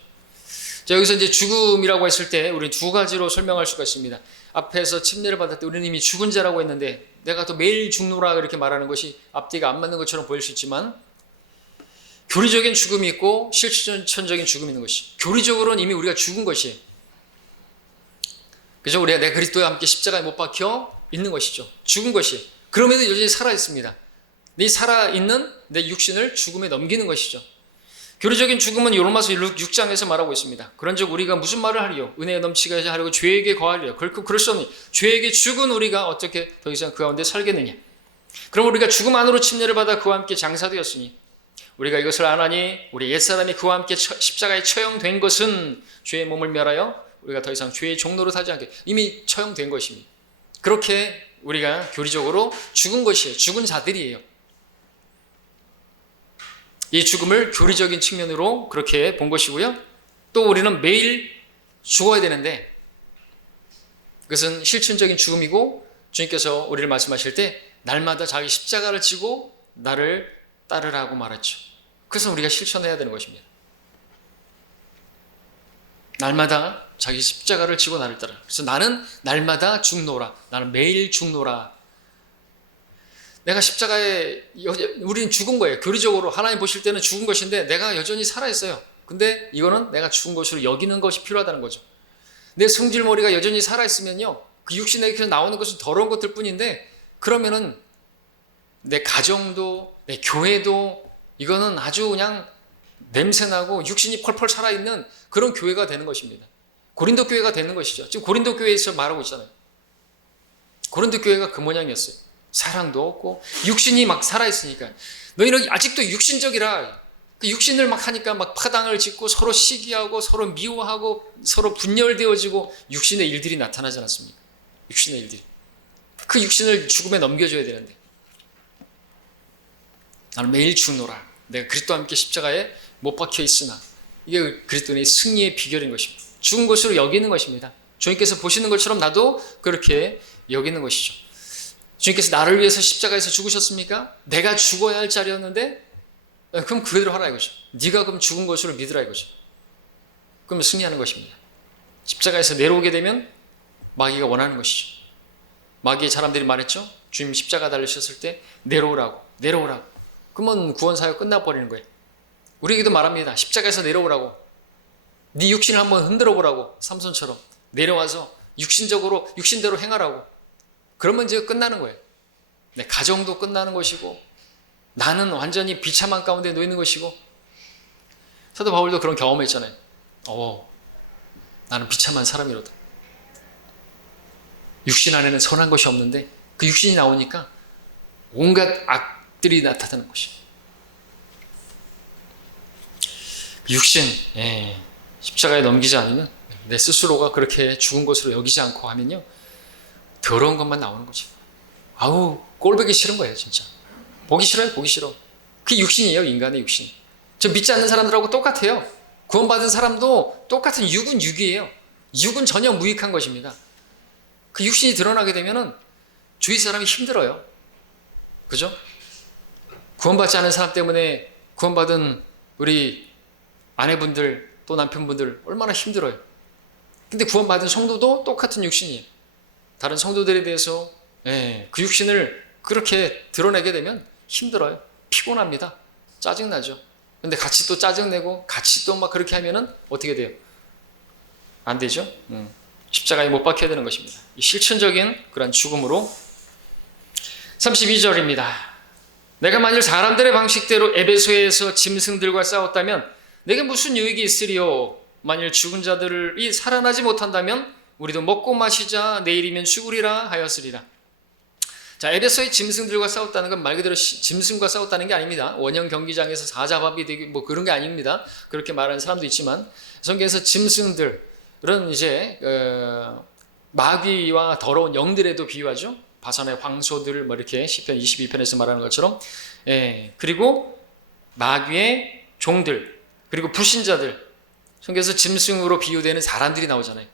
자, 여기서 이제 죽음이라고 했을 때 우리는 두 가지로 설명할 수가 있습니다. 앞에서 침례를 받을 때 우리는 이미 죽은 자라고 했는데 내가 또 매일 죽노라 이렇게 말하는 것이 앞뒤가 안 맞는 것처럼 보일 수 있지만, 교리적인 죽음이 있고 실천적인 죽음이 있는 것이, 교리적으로는 이미 우리가 죽은 것이에요. 그죠? 우리가 내 그리스도와 함께 십자가에 못 박혀 있는 것이죠. 죽은 것이. 그럼에도 여전히 살아있습니다. 이 살아있는 내 육신을 죽음에 넘기는 것이죠. 교리적인 죽음은 로마서 6장에서 말하고 있습니다. 그런즉 우리가 무슨 말을 하리요? 은혜에 넘치게 하려고 죄에게 거하리요. 결코 그럴 수 없니? 죄에게 죽은 우리가 어떻게 더 이상 그 가운데 살겠느냐? 그럼 우리가 죽음 안으로 침례를 받아 그와 함께 장사되었으니 우리가 이것을 아나니 우리 옛사람이 그와 함께 십자가에 처형된 것은 죄의 몸을 멸하여 우리가 더 이상 죄의 종로로 사지 않게 이미 처형된 것입니다. 그렇게 우리가 교리적으로 죽은 것이에요. 죽은 자들이에요. 이 죽음을 교리적인 측면으로 그렇게 본 것이고요. 또 우리는 매일 죽어야 되는데 그것은 실천적인 죽음이고, 주님께서 우리를 말씀하실 때 날마다 자기 십자가를 지고 나를 따르라고 말했죠. 그래서 우리가 실천해야 되는 것입니다. 날마다 자기 십자가를 지고 나를 따라. 그래서 나는 날마다 죽노라. 나는 매일 죽노라. 내가 십자가에, 우리는 죽은 거예요. 교리적으로 하나님 보실 때는 죽은 것인데 내가 여전히 살아있어요. 근데 이거는 내가 죽은 것으로 여기는 것이 필요하다는 거죠. 내 성질머리가 여전히 살아있으면요, 그 육신에서 나오는 것은 더러운 것들 뿐인데, 그러면은 내 가정도 내 교회도 이거는 아주 그냥 냄새나고 육신이 펄펄 살아있는 그런 교회가 되는 것입니다. 고린도 교회가 되는 것이죠. 지금 고린도 교회에서 말하고 있잖아요. 고린도 교회가 그 모양이었어요. 사랑도 없고 육신이 막 살아있으니까 너희는 아직도 육신적이라, 그 육신을 막 하니까 막 파당을 짓고 서로 시기하고 서로 미워하고 서로 분열되어지고 육신의 일들이 나타나지 않았습니까? 육신의 일들이. 그 육신을 죽음에 넘겨줘야 되는데 나는 매일 죽노라. 내가 그리스도와 함께 십자가에 못 박혀 있으나 이게 그리스도의 승리의 비결인 것입니다. 죽은 것으로 여기는 것입니다. 주님께서 보시는 것처럼 나도 그렇게 여기는 것이죠. 주님께서 나를 위해서 십자가에서 죽으셨습니까? 내가 죽어야 할 자리였는데 그럼 그대로 하라 이거죠. 네가 그럼 죽은 것으로 믿으라 이거죠. 그러면 승리하는 것입니다. 십자가에서 내려오게 되면 마귀가 원하는 것이죠. 마귀의 사람들이 말했죠. 주님 십자가 달리셨을 때 내려오라고. 그러면 구원사역 끝나버리는 거예요. 우리에게도 말합니다. 십자가에서 내려오라고. 네 육신을 한번 흔들어 보라고. 삼손처럼 내려와서 육신대로 행하라고. 그러면 이제 끝나는 거예요. 내 가정도 끝나는 것이고 나는 완전히 비참한 가운데 놓이는 것이고. 사도 바울도 그런 경험을 했잖아요. 나는 비참한 사람이로다. 육신 안에는 선한 것이 없는데 그 육신이 나오니까 온갖 악들이 나타나는 것이. 육신, 십자가에 넘기지 않으면 내 스스로가 그렇게 죽은 것으로 여기지 않고 하면요 더러운 것만 나오는 거죠. 꼴보기 싫은 거예요 진짜. 보기 싫어요. 그게 육신이에요. 인간의 육신. 저 믿지 않는 사람들하고 똑같아요. 구원받은 사람도 똑같은 육은 육이에요. 육은 전혀 무익한 것입니다. 그 육신이 드러나게 되면은 주위 사람이 힘들어요. 그죠? 구원받지 않은 사람 때문에 구원받은 우리 아내분들 또 남편분들 얼마나 힘들어요. 근데 구원받은 성도도 똑같은 육신이에요. 다른 성도들에 대해서 그 육신을 그렇게 드러내게 되면 힘들어요. 피곤합니다. 짜증나죠. 근데 같이 또 짜증내고 같이 또 막 그렇게 하면은 어떻게 돼요? 안 되죠. 십자가에 못 박혀야 되는 것입니다. 이 실천적인 그런 죽음으로. 32절입니다. 내가 만일 사람들의 방식대로 에베소에서 짐승들과 싸웠다면 내게 무슨 유익이 있으리요? 만일 죽은 자들이 살아나지 못한다면 우리도 먹고 마시자 내일이면 죽으리라 하였으리라. 자, 에베소의 짐승들과 싸웠다는 건 말 그대로 짐승과 싸웠다는 게 아닙니다. 원형 경기장에서 사자밥이 되고 뭐 그런 게 아닙니다. 그렇게 말하는 사람도 있지만 성경에서 짐승들은 이제 마귀와 더러운 영들에도 비유하죠. 바산의 황소들 뭐 이렇게 시편 22편에서 말하는 것처럼. 그리고 마귀의 종들 그리고 불신자들. 성경에서 짐승으로 비유되는 사람들이 나오잖아요.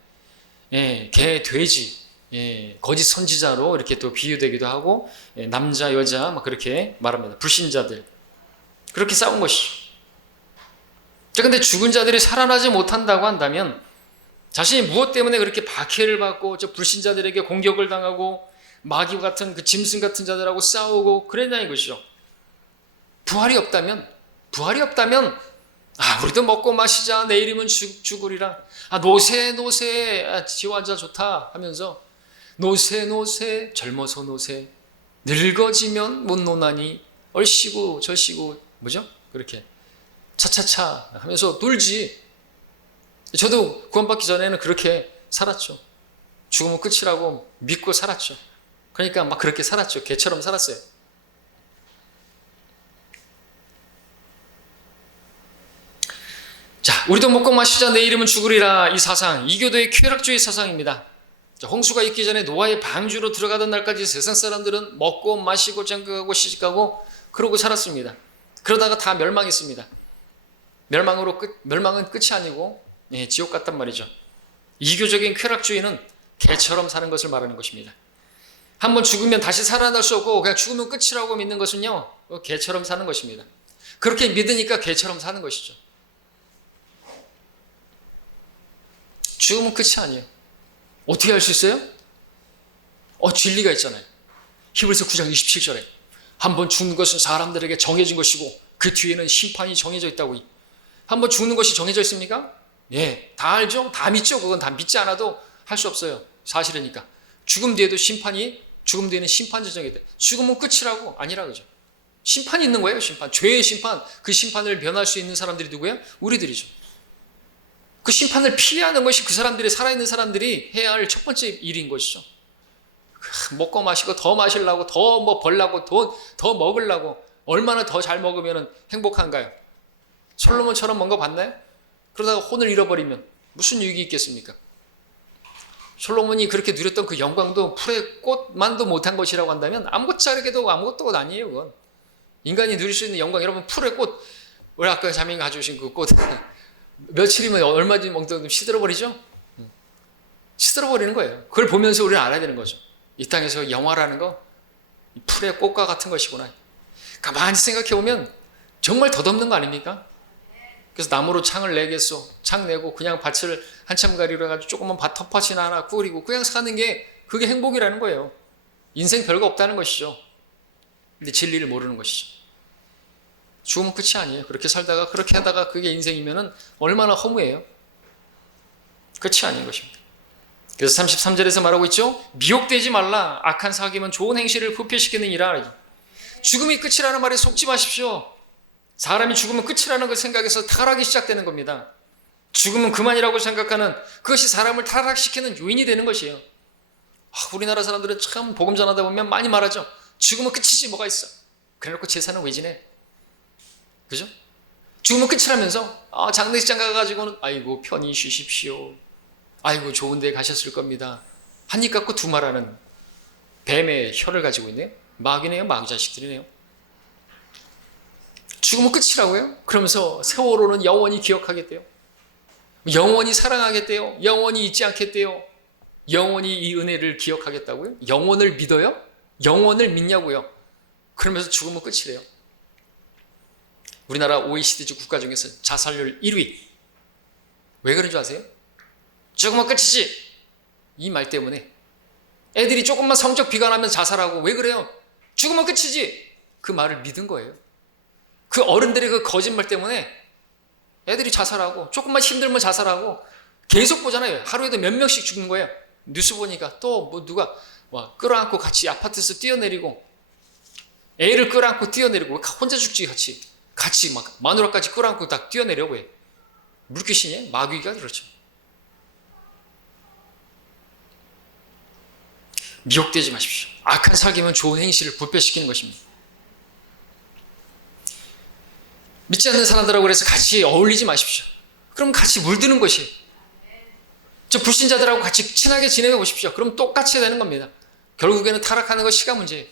개, 돼지, 거짓 선지자로 이렇게 또 비유되기도 하고, 남자, 여자 막 그렇게 말합니다. 불신자들. 그렇게 싸운 것이죠. 자, 근데 죽은 자들이 살아나지 못한다고 한다면 자신이 무엇 때문에 그렇게 박해를 받고 저 불신자들에게 공격을 당하고 마귀 같은 그 짐승 같은 자들하고 싸우고 그랬냐는 것이죠. 부활이 없다면 우리도 먹고 마시자 내일이면 죽으리라. 노세 지화자 좋다 하면서 노세 젊어서 노세 늙어지면 못 노나니 얼씨구 절씨구 뭐죠? 그렇게 차차차 하면서 놀지. 저도 구원받기 전에는 그렇게 살았죠. 죽으면 끝이라고 믿고 살았죠. 그러니까 막 그렇게 살았죠. 개처럼 살았어요. 자, 우리도 먹고 마시자 내일이면 죽으리라. 이 사상, 이교도의 쾌락주의 사상입니다. 자, 홍수가 있기 전에 노아의 방주로 들어가던 날까지 세상 사람들은 먹고 마시고 장가가고 시집가고 그러고 살았습니다. 그러다가 다 멸망했습니다. 멸망은 끝이 아니고 지옥 같단 말이죠. 이교적인 쾌락주의는 개처럼 사는 것을 말하는 것입니다. 한번 죽으면 다시 살아날 수 없고 그냥 죽으면 끝이라고 믿는 것은요, 개처럼 사는 것입니다. 그렇게 믿으니까 개처럼 사는 것이죠. 죽으면 끝이 아니에요. 어떻게 할 수 있어요? 진리가 있잖아요. 히브리서 9장 27절에 한번 죽는 것은 사람들에게 정해진 것이고 그 뒤에는 심판이 정해져 있다고. 한번 죽는 것이 정해져 있습니까? 다 알죠? 다 믿죠? 그건 다 믿지 않아도 할 수 없어요. 사실이니까. 죽음 뒤에는 심판 지정이 돼. 죽으면 끝이라고? 아니라 그죠. 심판이 있는 거예요. 심판. 죄의 심판. 그 심판을 면할 수 있는 사람들이 누구예요? 우리들이죠. 그 심판을 피하는 것이 그 사람들이, 살아있는 사람들이 해야 할 첫 번째 일인 것이죠. 먹고 마시고 더 마시려고, 더 뭐 벌라고, 더 먹으려고, 얼마나 더 잘 먹으면 행복한가요? 솔로몬처럼 뭔가 봤나요? 그러다가 혼을 잃어버리면 무슨 유익이 있겠습니까? 솔로몬이 그렇게 누렸던 그 영광도 풀의 꽃만도 못한 것이라고 한다면 아무것도 아무것도 아니에요. 그건 인간이 누릴 수 있는 영광, 여러분 풀의 꽃, 우리 아까 자매가 가져오신 그 꽃 며칠이면 얼마든지 먹던 시들어버리죠? 시들어버리는 거예요. 그걸 보면서 우리는 알아야 되는 거죠. 이 땅에서 영화라는 거 풀의 꽃과 같은 것이구나. 가만히 생각해보면 정말 덧없는 거 아닙니까? 그래서 나무로 창을 내겠소. 창 내고 그냥 밭을 한참 가리로 해가지고 조그만 텃밭이나 하나 꾸리고 그냥 사는 게 그게 행복이라는 거예요. 인생 별거 없다는 것이죠. 근데 진리를 모르는 것이죠. 죽으면 끝이 아니에요. 그렇게 살다가 그렇게 하다가 그게 인생이면은 얼마나 허무해요. 끝이 아닌 것입니다. 그래서 33절에서 말하고 있죠. 미혹되지 말라. 악한 사귀면 좋은 행실을 부패시키느니라. 죽음이 끝이라는 말에 속지 마십시오. 사람이 죽으면 끝이라는 걸 생각해서 타락이 시작되는 겁니다. 죽으면 그만이라고 생각하는 그것이 사람을 타락시키는 요인이 되는 것이에요. 우리나라 사람들은 참 복음 전하다 보면 많이 말하죠. 죽으면 끝이지 뭐가 있어. 그래놓고 제사는 왜 지내? 그죠? 죽으면 끝이라면서 장례식장 가가지고는 아이고 편히 쉬십시오. 아이고 좋은 데 가셨을 겁니다. 한 입 갖고 두 말하는 뱀의 혀를 가지고 있네요. 마귀네요. 마귀 자식들이네요. 죽으면 끝이라고요? 그러면서 세월호는 영원히 기억하겠대요. 영원히 사랑하겠대요. 영원히 잊지 않겠대요. 영원히 이 은혜를 기억하겠다고요? 영원을 믿어요? 영원을 믿냐고요? 그러면서 죽으면 끝이래요. 우리나라 OECD 국가 중에서 자살률 1위. 왜 그런 줄 아세요? 죽으면 끝이지. 이 말 때문에. 애들이 조금만 성적 비관하면 자살하고 왜 그래요? 죽으면 끝이지. 그 말을 믿은 거예요. 그 어른들의 그 거짓말 때문에 애들이 자살하고 조금만 힘들면 자살하고 계속 보잖아요. 하루에도 몇 명씩 죽는 거예요. 뉴스 보니까 또 뭐 누가 끌어안고 같이 아파트에서 뛰어내리고 애를 끌어안고 뛰어내리고 혼자 죽지 같이 막 마누라까지 끌어안고 다 뛰어내려. 왜? 물귀신이에요? 마귀가 그렇죠. 미혹되지 마십시오. 악한 사귀면 좋은 행실을 부패시키는 것입니다. 믿지 않는 사람들하고 그래서 같이 어울리지 마십시오. 그럼 같이 물드는 것이에요. 저 불신자들하고 같이 친하게 지내고 보십시오. 그럼 똑같이 되는 겁니다. 결국에는 타락하는 것 시간 문제예요.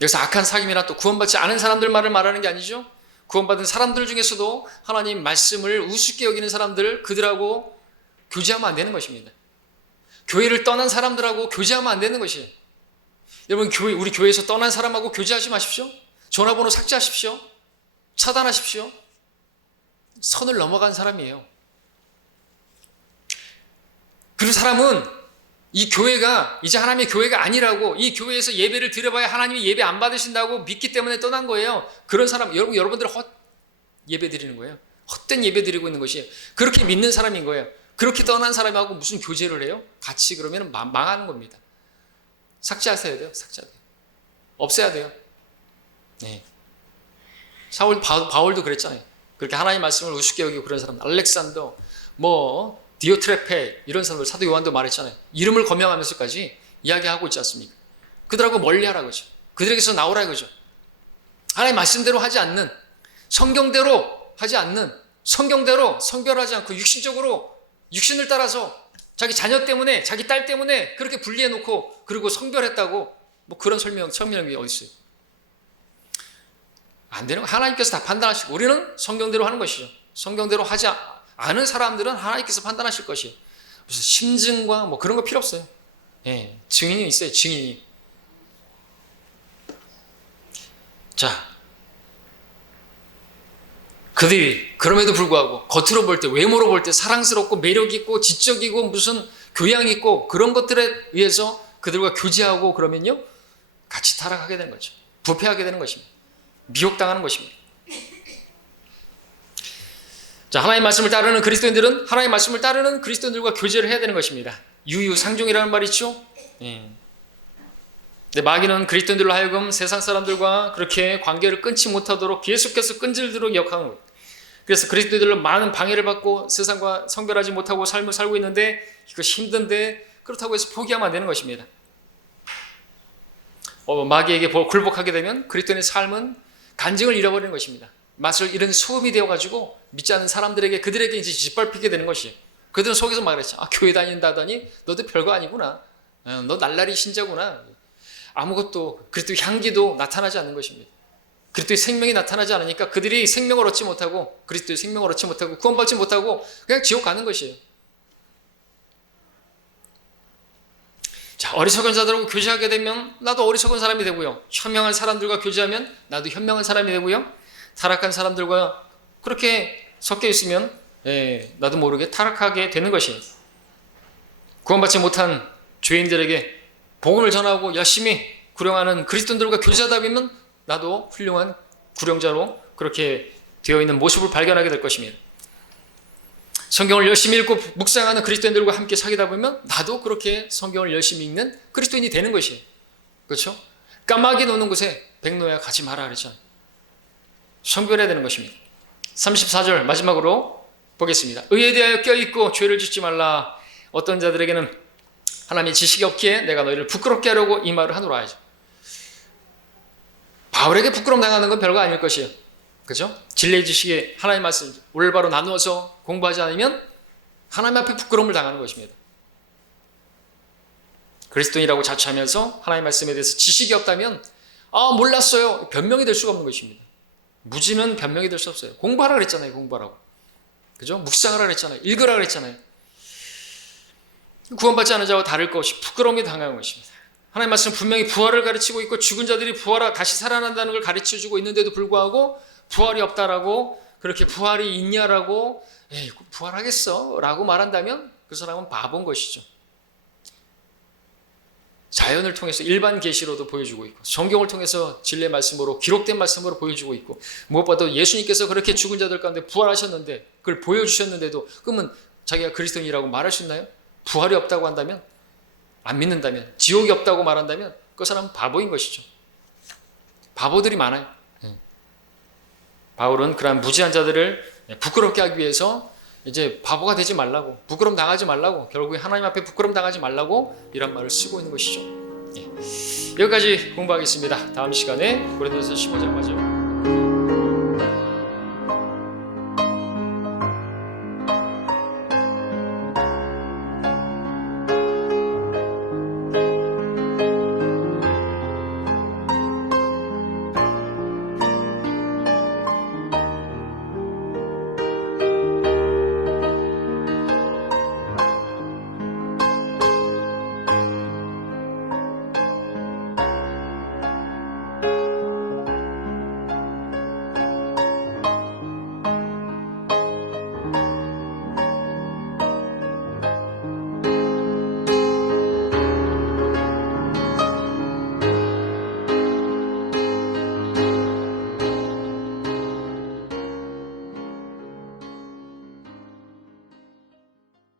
여기서 악한 사귐이나 또 구원받지 않은 사람들 말을 말하는 게 아니죠. 구원받은 사람들 중에서도 하나님 말씀을 우습게 여기는 사람들, 그들하고 교제하면 안 되는 것입니다. 교회를 떠난 사람들하고 교제하면 안 되는 것이에요. 여러분, 우리 교회에서 떠난 사람하고 교제하지 마십시오. 전화번호 삭제하십시오. 차단하십시오. 선을 넘어간 사람이에요. 그 사람은 이 교회가 이제 하나님의 교회가 아니라고, 이 교회에서 예배를 드려봐야 하나님이 예배 안 받으신다고 믿기 때문에 떠난 거예요. 그런 사람, 여러분들 예배 드리는 거예요. 헛된 예배 드리고 있는 것이 그렇게 믿는 사람인 거예요. 그렇게 떠난 사람하고 무슨 교제를 해요? 같이 그러면 망하는 겁니다. 삭제하셔야 돼요. 삭제해야 돼요. 없애야 돼요. 네. 바울도 그랬잖아요. 그렇게 하나님 말씀을 우습게 여기고 그런 사람, 알렉산더, 디오트레페 이런 사람들, 사도 요한도 말했잖아요. 이름을 거명하면서까지 이야기하고 있지 않습니까? 그들하고 멀리하라 그러죠. 그들에게서 나오라 그러죠. 하나님 말씀대로 하지 않는, 성경대로 하지 않는, 성경대로 성결하지 않고 육신적으로 육신을 따라서 자기 자녀 때문에, 자기 딸 때문에 그렇게 분리해놓고 그리고 성별했다고 그런 설명이 어디 있어요? 안 되는 거. 하나님께서 다 판단하시고 우리는 성경대로 하는 것이죠. 성경대로 하지 않은 사람들은 하나님께서 판단하실 것이에요. 무슨 심증과 그런 거 필요 없어요. 예, 증인이 있어요. 증인이. 자, 그들이 그럼에도 불구하고 겉으로 볼 때, 외모로 볼 때 사랑스럽고 매력있고 지적이고 무슨 교양 있고 그런 것들에 의해서 그들과 교제하고 그러면요 같이 타락하게 되는 거죠. 부패하게 되는 것입니다. 미혹당하는 것입니다. 자, 하나님 말씀을 따르는 그리스도인들은 하나님 말씀을 따르는 그리스도인들과 교제를 해야 되는 것입니다. 유유상종이라는 말이 있죠. 근데 마귀는 그리스도인들로 하여금 세상 사람들과 그렇게 관계를 끊지 못하도록 계속해서 끈질도록 역하는 거예요. 그래서 그리스도인들로 많은 방해를 받고 세상과 성별하지 못하고 삶을 살고 있는데 이것이 힘든데 그렇다고 해서 포기하면 안 되는 것입니다. 마귀에게 굴복하게 되면 그리스도인의 삶은 간증을 잃어버리는 것입니다. 맛을 잃은 소금이 되어가지고 믿지 않는 사람들에게 그들에게 이제 짓밟히게 되는 것이에요. 그들은 속에서 말했죠. 교회 다닌다더니 너도 별거 아니구나. 너 날라리 신자구나. 아무것도 그리스도의 향기도 나타나지 않는 것입니다. 그리스도의 생명이 나타나지 않으니까 그들이 생명을 얻지 못하고 그리스도의 생명을 얻지 못하고 구원받지 못하고 그냥 지옥 가는 것이에요. 자, 어리석은 자들하고 교제하게 되면 나도 어리석은 사람이 되고요. 현명한 사람들과 교제하면 나도 현명한 사람이 되고요. 타락한 사람들과 그렇게 섞여 있으면 나도 모르게 타락하게 되는 것이에요. 구원받지 못한 죄인들에게 복음을 전하고 열심히 구령하는 그리스도인들과 교제하다 보면 나도 훌륭한 구령자로 그렇게 되어 있는 모습을 발견하게 될 것입니다. 성경을 열심히 읽고 묵상하는 그리스도인들과 함께 사귀다 보면 나도 그렇게 성경을 열심히 읽는 그리스도인이 되는 것이에요. 그렇죠? 까마귀 노는 곳에 백노야 가지 마라 그랬잖아요. 성별해야 되는 것입니다. 34절 마지막으로 보겠습니다. 의에 대하여 껴있고 죄를 짓지 말라. 어떤 자들에게는 하나님의 지식이 없기에 내가 너희를 부끄럽게 하려고 이 말을 하노라 하죠. 바울에게 부끄러움 당하는 건 별거 아닐 것이에요. 그죠? 진리의 지식에 하나님 말씀 올바로 나누어서 공부하지 않으면 하나님 앞에 부끄러움을 당하는 것입니다. 그리스도인이라고 자처하면서 하나님 말씀에 대해서 지식이 없다면 몰랐어요. 변명이 될 수가 없는 것입니다. 무지는 변명이 될 수 없어요. 공부하라 그랬잖아요. 공부하라고. 그죠? 묵상하라 그랬잖아요. 읽으라 그랬잖아요. 구원받지 않은 자와 다를 것이 부끄러움이 당하는 것입니다. 하나님 말씀 분명히 부활을 가르치고 있고 죽은 자들이 부활하 다시 살아난다는 걸 가르쳐주고 있는데도 불구하고 부활이 없다라고 그렇게 부활이 있냐라고 부활하겠어 라고 말한다면 그 사람은 바보인 것이죠. 자연을 통해서 일반 계시로도 보여주고 있고 성경을 통해서 진리의 말씀으로 기록된 말씀으로 보여주고 있고 무엇보다도 예수님께서 그렇게 죽은 자들 가운데 부활하셨는데 그걸 보여주셨는데도 그러면 자기가 그리스도인이라고 말할 수 있나요? 부활이 없다고 한다면 안 믿는다면 지옥이 없다고 말한다면 그 사람은 바보인 것이죠. 바보들이 많아요. 바울은 그러한 무지한 자들을 부끄럽게 하기 위해서 이제 바보가 되지 말라고 부끄럼 당하지 말라고 결국에 하나님 앞에 부끄럼 당하지 말라고 이런 말을 쓰고 있는 것이죠. 여기까지 공부하겠습니다. 다음 시간에 고린도서 15장 마저